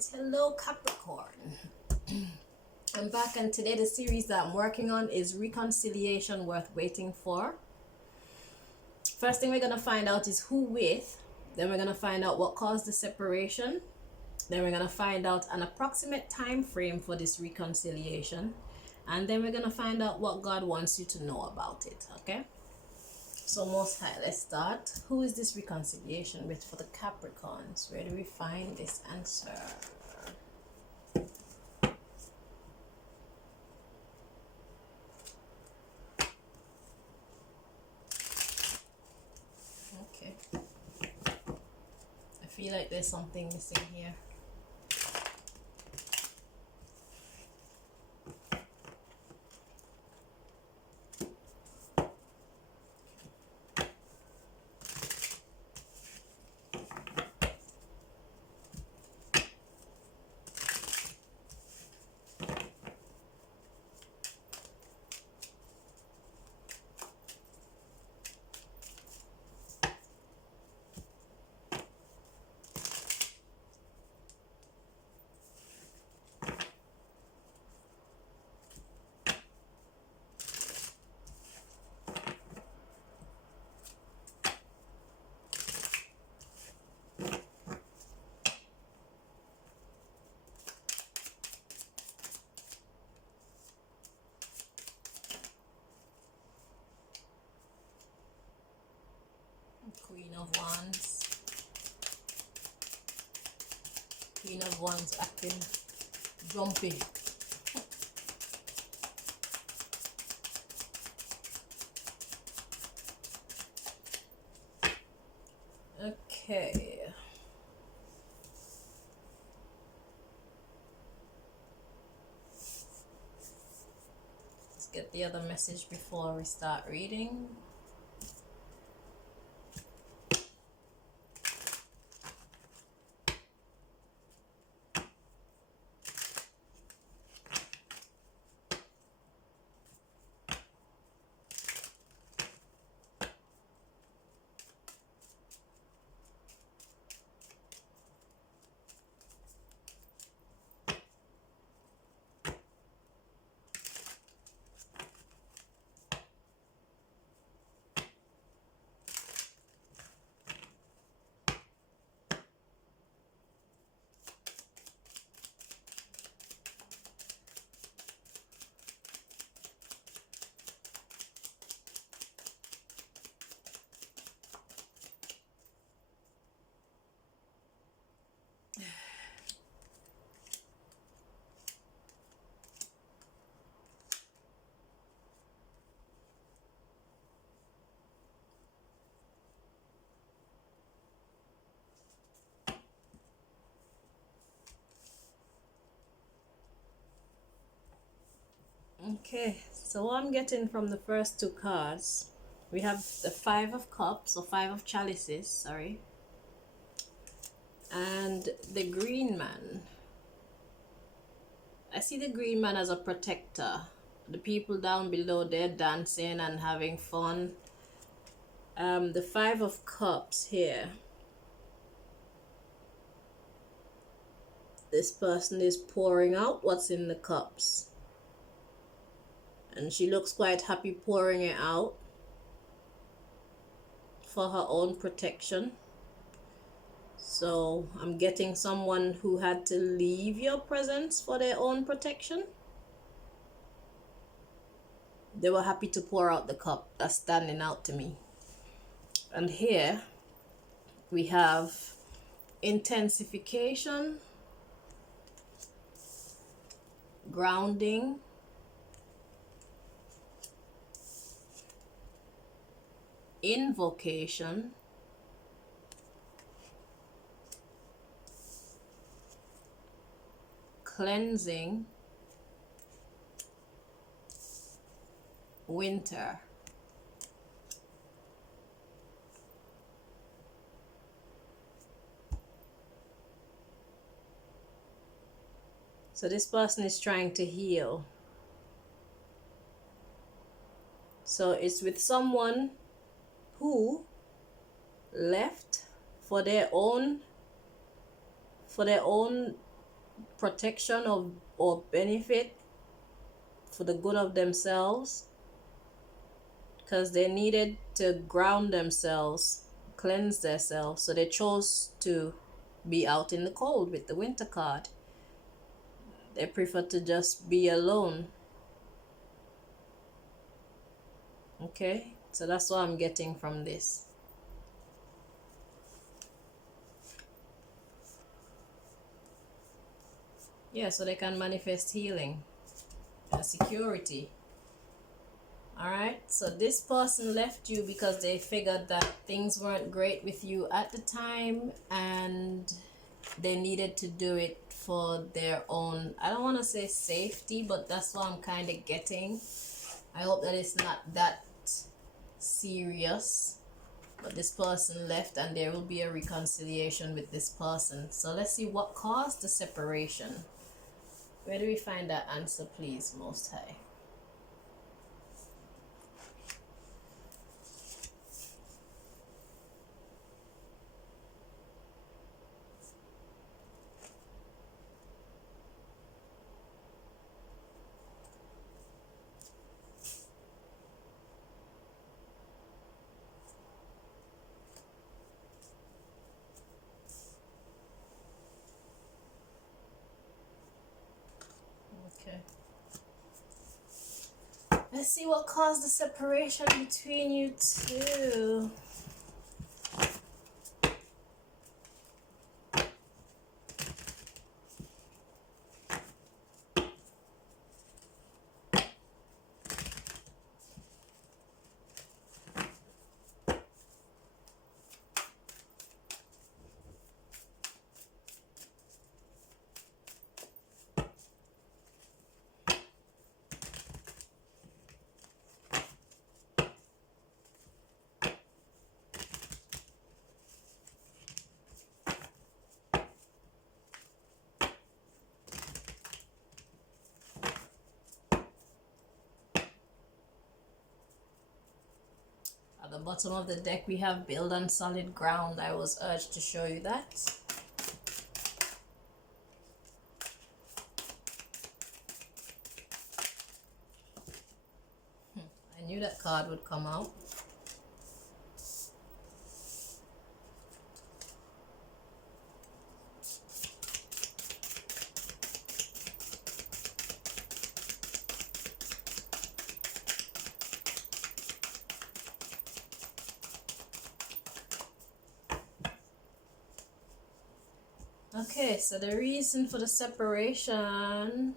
guys, hello Capricorn. I'm back, and today the series that I'm working on is Reconciliation Worth Waiting For. First thing we're going to find out is who with, then we're going to find out what caused the separation, then we're going to find out an approximate time frame for this reconciliation, and then we're going to find out what God wants you to know about it. Okay, so Most High, let's start. Who is this reconciliation with for the Capricorns? Where do we find this answer? Okay, I feel like there's something missing here. Queen of Wands. Queen of Wands acting jumpy. Okay. Let's get the other message before we start reading. Okay, so what I'm getting from the first two cards, we have the Five of Cups, or Five of Chalices, sorry, and the Green Man. I see the Green Man as a protector. The people down below, they're dancing and having fun. The Five of Cups here. This person is pouring out what's in the cups. And she looks quite happy pouring it out for her own protection. So I'm getting someone who had to leave your presence for their own protection. They were happy to pour out the cup. That's standing out to me. And here we have intensification, grounding, invocation, cleansing, winter. So this person is trying to heal. So it's with someone who left for their own protection of or benefit for the good of themselves, because they needed to ground themselves, cleanse themselves, so they chose to be out in the cold with the Winter card. They prefer to just be alone. Okay, so that's what I'm getting from this. Yeah, so they can manifest healing and security. Alright, so this person left you because they figured that things weren't great with you at the time and they needed to do it for their own, I don't want to say safety, but that's what I'm kind of getting. I hope that it's not that serious, but this person left and there will be a reconciliation with this person. So let's see what caused the separation. Where do we find that answer, please, Most High? Okay. Let's see what caused the separation between you two. At the bottom of the deck, we have build on solid ground. I was urged to show you that. I knew that card would come out. Okay, so the reason for the separation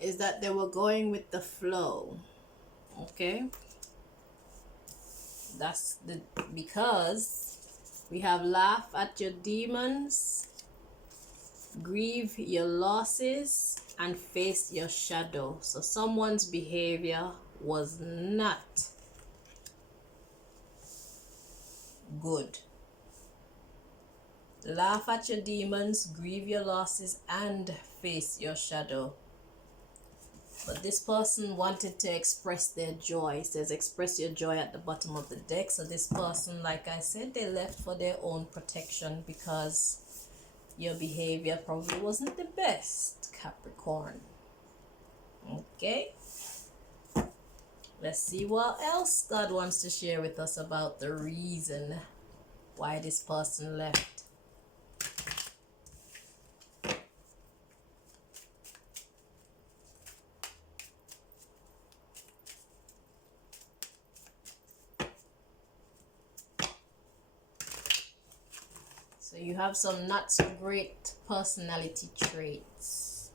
is that they were going with the flow. Okay, that's the because we have laugh at your demons, grieve your losses, and face your shadow. So someone's behavior was not good. Laugh at your demons, grieve your losses, and face your shadow. But this person wanted to express their joy. It says express your joy at the bottom of the deck. So this person, like I said, they left for their own protection because your behavior probably wasn't the best, Capricorn. Okay. Let's see what else God wants to share with us about the reason why this person left. So you have some not so great personality traits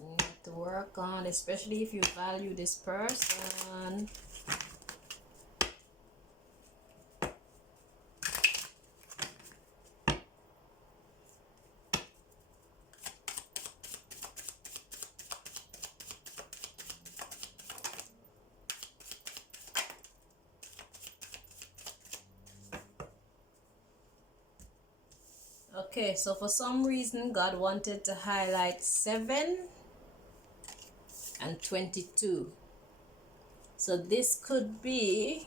you need to work on, especially if you value this person. Okay, so for some reason, God wanted to highlight 7 and 22. So this could be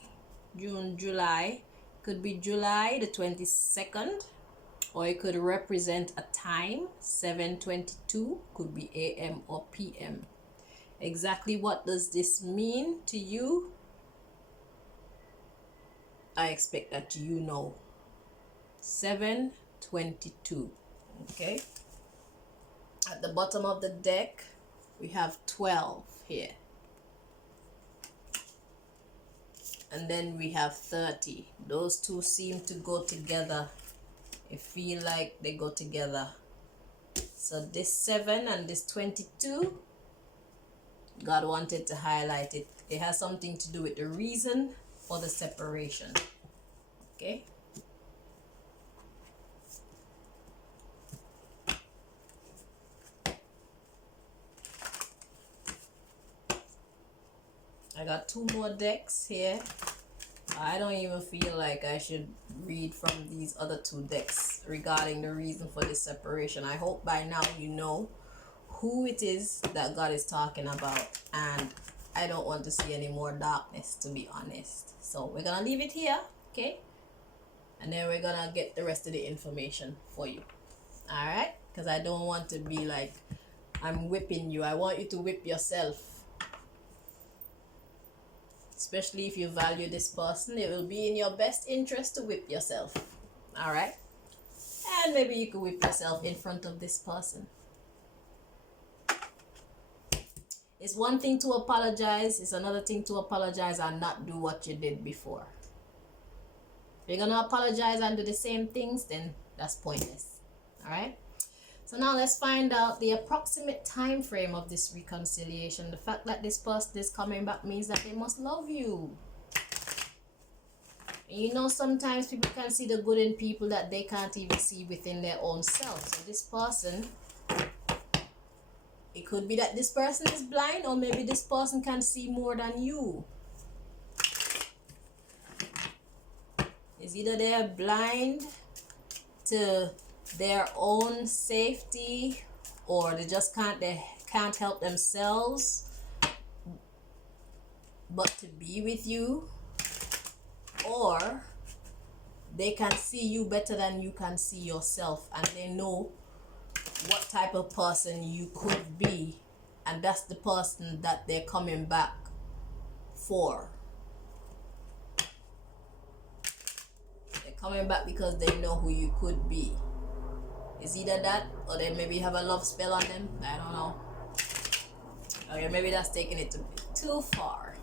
June, July, could be July the 22nd, or it could represent a time, 7:22, could be AM or PM. Exactly what does this mean to you? I expect that you know. 7:22. Okay. At the bottom of the deck, we have 12 here. And then we have 30. Those two seem to go together. I feel like they go together. So this 7 and this 22, God wanted to highlight it. It has something to do with the reason for the separation. Okay. I got 2 more decks here. I don't even feel like I should read from these other 2 decks regarding the reason for this separation. I hope by now you know who it is that God is talking about, and I don't want to see any more darkness, to be honest. So we're gonna leave it here, okay? And then we're gonna get the rest of the information for you. All right? Because I don't want to be like I'm whipping you. I want you to whip yourself. Especially if you value this person, it will be in your best interest to whip yourself. All right? And maybe you could whip yourself in front of this person. It's one thing to apologize. It's another thing to apologize and not do what you did before. If you're going to apologize and do the same things, then that's pointless. All right? So now let's find out the approximate time frame of this reconciliation. The fact that this person is coming back means that they must love you. And you know, sometimes people can see the good in people that they can't even see within their own self. So this person, it could be that this person is blind, or maybe this person can see more than you. It's either they're blind to their own safety, or they can't help themselves but to be with you, or they can see you better than you can see yourself, and they know what type of person you could be, and that's the person that they're coming back for. They're coming back because they know who you could be. It's either that, or they maybe have a love spell on them. I don't know. Okay, maybe that's taking it too far.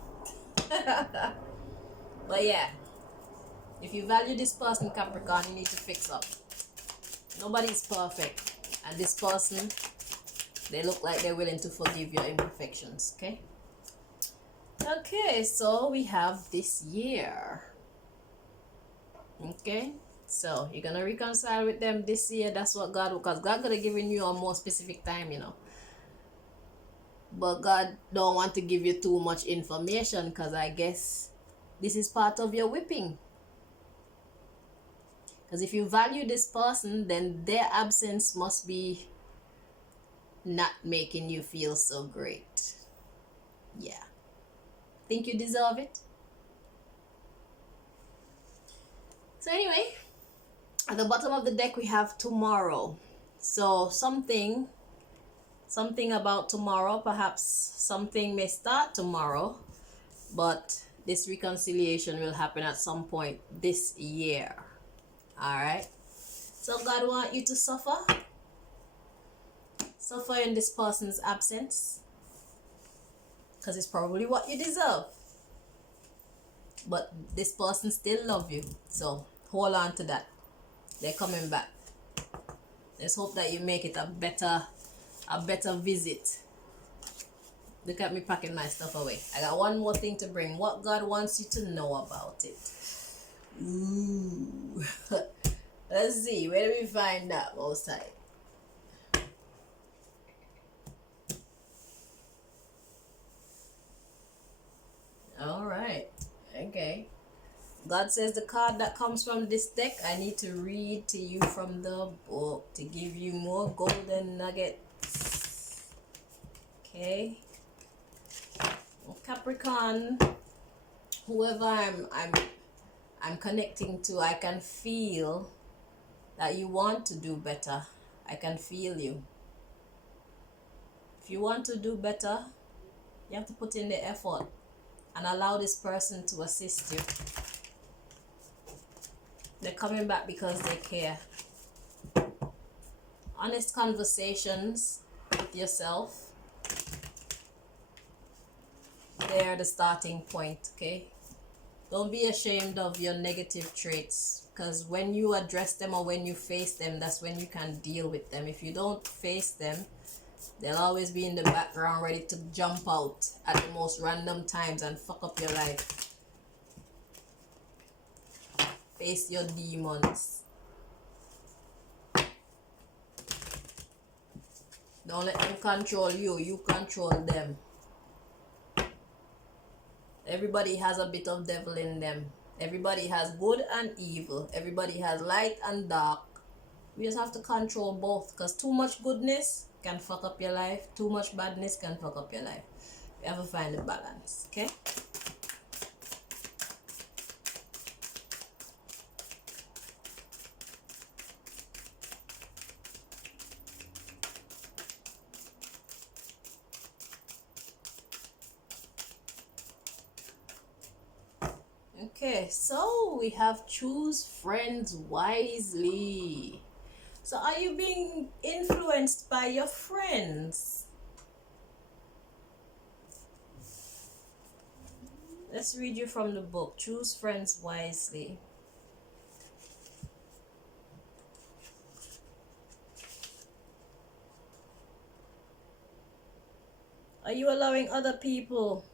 But yeah, if you value this person, Capricorn, you need to fix up. Nobody's perfect. And this person, they look like they're willing to forgive your imperfections, okay? Okay, so we have this year. Okay? So you're gonna reconcile with them this year. That's what God, because God could have given you a more specific time, you know. But God don't want to give you too much information, because I guess this is part of your whipping. Because if you value this person, then their absence must be not making you feel so great. Yeah. Think you deserve it? So anyway, at the bottom of the deck we have tomorrow. So something about tomorrow. Perhaps something may start tomorrow, but this reconciliation will happen at some point this year. All right? So God wants you to suffer in this person's absence, because it's probably what you deserve. But this person still loves you, so hold on to that. They're coming back. Let's hope that you make it a better visit. Look at me packing my stuff away. I got one more thing to bring. What God wants you to know about it. Ooh. Let's see. Where do we find that most time? All right. Okay. God says the card that comes from this deck, I need to read to you from the book to give you more golden nuggets. Okay. Capricorn, whoever I'm connecting to, I can feel that you want to do better. I can feel you. If you want to do better, you have to put in the effort and allow this person to assist you. They're coming back because they care. Honest conversations with yourself, they're the starting point, okay? Don't be ashamed of your negative traits, because when you address them or when you face them, that's when you can deal with them. If you don't face them, they'll always be in the background ready to jump out at the most random times and fuck up your life. Face your demons. Don't let them control you. You control them. Everybody has a bit of devil in them. Everybody has good and evil. Everybody has light and dark. We just have to control both, because too much goodness can fuck up your life. Too much badness can fuck up your life. We have to find the balance, okay? Okay, so we have choose friends wisely. So are you being influenced by your friends? Let's read you from the book, Choose Friends Wisely. Are you allowing other people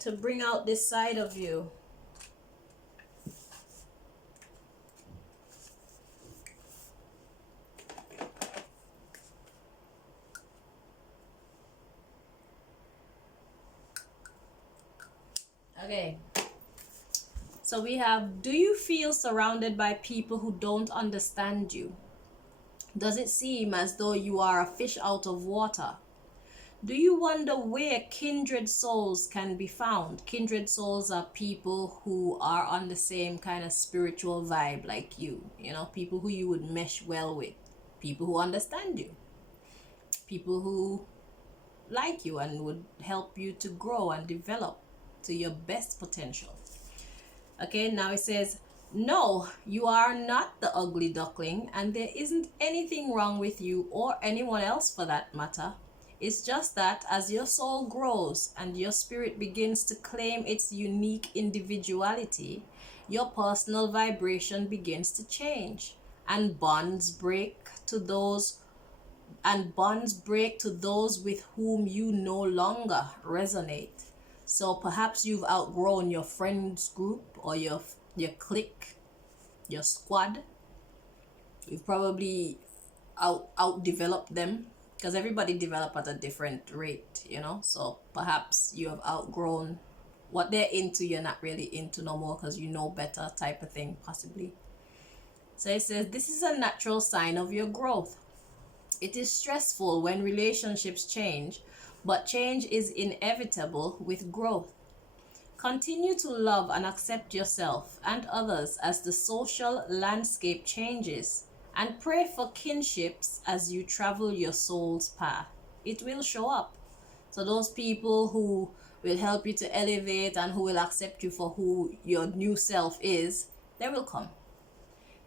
to bring out this side of you? Okay. So we have, do you feel surrounded by people who don't understand you? Does it seem as though you are a fish out of water? Do you wonder where kindred souls can be found? Kindred souls are people who are on the same kind of spiritual vibe like you. You know, people who you would mesh well with. People who understand you. People who like you and would help you to grow and develop to your best potential. Okay, now it says, no, you are not the ugly duckling, and there isn't anything wrong with you or anyone else for that matter. It's just that as your soul grows and your spirit begins to claim its unique individuality, your personal vibration begins to change, and bonds break to those with whom you no longer resonate. So perhaps you've outgrown your friends group or your clique, your squad. You've probably outdeveloped them, because everybody develop at a different rate, you know. So perhaps you have outgrown what they're into. You're not really into no more because you know better, type of thing, possibly. So it says, this is a natural sign of your growth. It is stressful when relationships change, but change is inevitable with growth. Continue to love and accept yourself and others as the social landscape changes, and pray for kinships as you travel your soul's path. It will show up. So those people who will help you to elevate and who will accept you for who your new self is, they will come.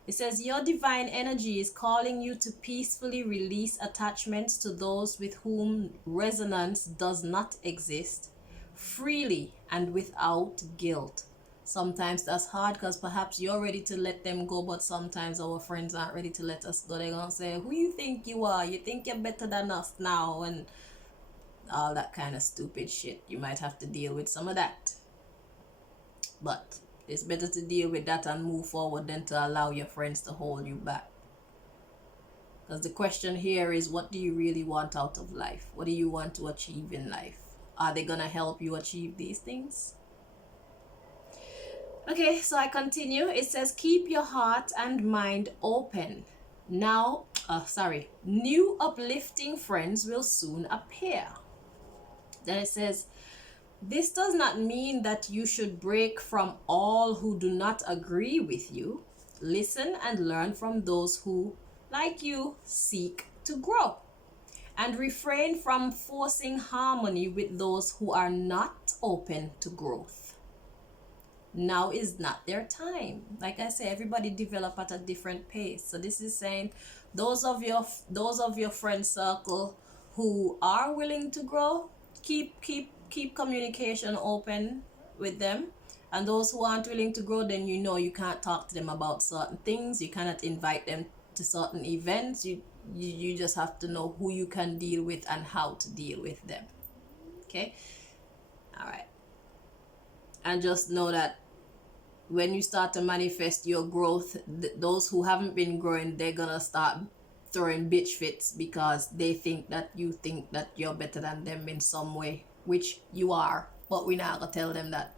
It says, your divine energy is calling you to peacefully release attachments to those with whom resonance does not exist, freely and without guilt. Sometimes that's hard because perhaps you're ready to let them go, but sometimes our friends aren't ready to let us go. They're going to say, who you think you are? You think you're better than us now? And all that kind of stupid shit. You might have to deal with some of that. But it's better to deal with that and move forward than to allow your friends to hold you back. Because the question here is, what do you really want out of life? What do you want to achieve in life? Are they going to help you achieve these things? Okay, so I continue. It says, keep your heart and mind open. New uplifting friends will soon appear. Then it says, This does not mean that you should break from all who do not agree with you. Listen and learn from those who, like you, seek to grow. And refrain from forcing harmony with those who are not open to growth. Now is not their time. Like I say, everybody develop at a different pace. So this is saying those of your friend circle who are willing to grow, keep communication open with them. And those who aren't willing to grow, then you can't talk to them about certain things. You cannot invite them to certain events. You just have to know who you can deal with and how to deal with them. Okay? All right. And just know that when you start to manifest your growth, those who haven't been growing, they're gonna start throwing bitch fits because they think that you're better than them in some way, which you are, but we're not gonna tell them that.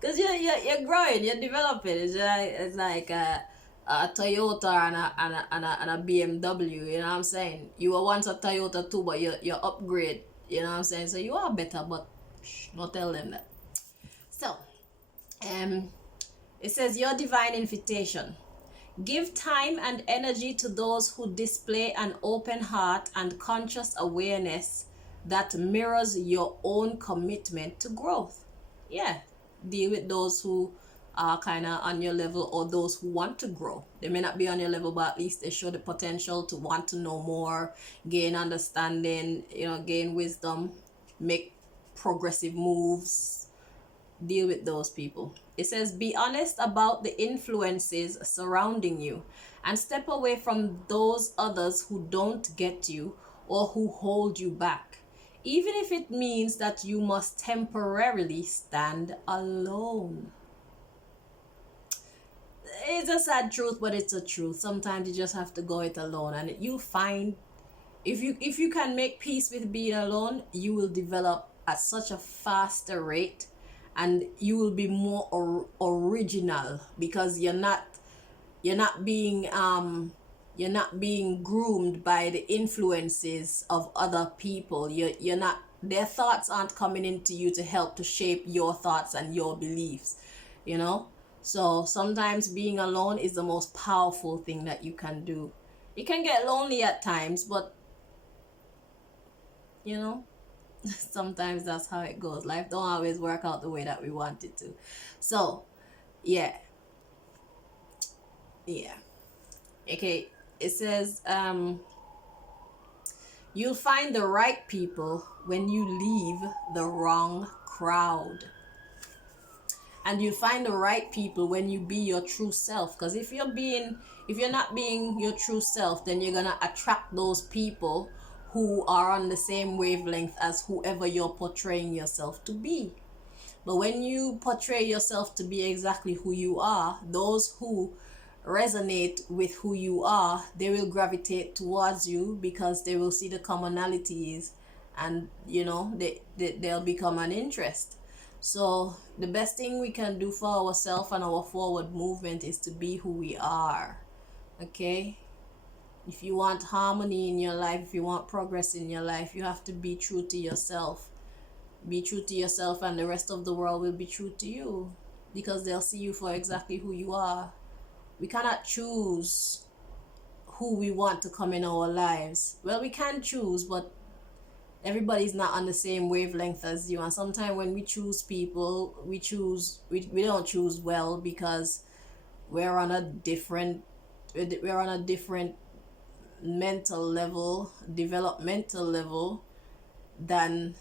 Because you're growing, you're developing. It's like a Toyota and a BMW. You know what I'm saying? You were once a Toyota too, but you upgrade. You know what I'm saying? So you are better, but don't tell them that. So, it says your divine invitation. Give time and energy to those who display an open heart and conscious awareness that mirrors your own commitment to growth. Yeah, deal with those who are kind of on your level or those who want to grow. They may not be on your level, but at least they show the potential to want to know more, gain understanding, gain wisdom, make progressive moves. Deal with those people. It says be honest about the influences surrounding you and step away from those others who don't get you or who hold you back, even if it means that you must temporarily stand alone. It's a sad truth, but it's a truth. Sometimes you just have to go it alone, and you find if you can make peace with being alone, you will develop at such a faster rate, and you will be more original because you're not being groomed by the influences of other people. You're not, their thoughts aren't coming into you to help to shape your thoughts and your beliefs, so sometimes being alone is the most powerful thing that you can do. You can get lonely at times, but sometimes that's how it goes. Life don't always work out the way that we want it to. So yeah, okay. It says you'll find the right people when you leave the wrong crowd, and you'll find the right people when you be your true self. Because if you're not being your true self, then you're gonna attract those people who are on the same wavelength as whoever you're portraying yourself to be. But when you portray yourself to be exactly who you are, those who resonate with who you are, they will gravitate towards you because they will see the commonalities, and they'll become an interest. So the best thing we can do for ourselves and our forward movement is to be who we are. Okay? If you want harmony in your life, if you want progress in your life, you have to be true to yourself. Be true to yourself, and the rest of the world will be true to you because they'll see you for exactly who you are. We cannot choose who we want to come in our lives. Well, we can choose, but everybody's not on the same wavelength as you. And sometimes when we choose people, we don't choose well because we're on a different mental level, developmental level than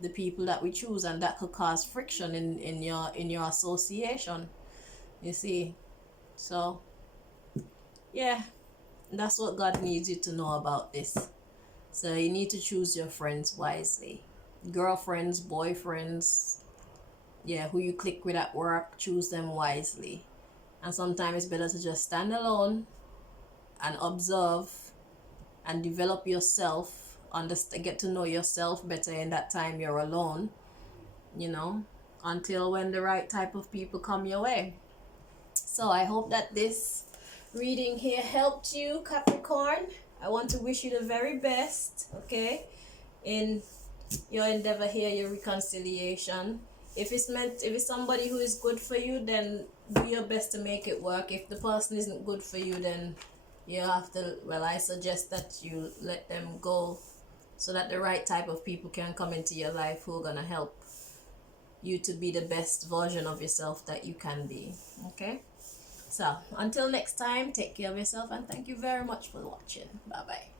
the people that we choose, and that could cause friction in your association, you see. So yeah, that's what God needs you to know about this. So you need to choose your friends wisely. Girlfriends, boyfriends, who you click with at work, choose them wisely. And sometimes it's better to just stand alone and observe and develop yourself, get to know yourself better in that time you're alone, until when the right type of people come your way. So I hope that this reading here helped you, Capricorn. I want to wish you the very best, okay, in your endeavor here, your reconciliation. If it's somebody who is good for you, then do your best to make it work. If the person isn't good for you, then you have to, well, I suggest that you let them go so that the right type of people can come into your life who are gonna help you to be the best version of yourself that you can be. Okay, so until next time, take care of yourself, and thank you very much for watching. Bye bye.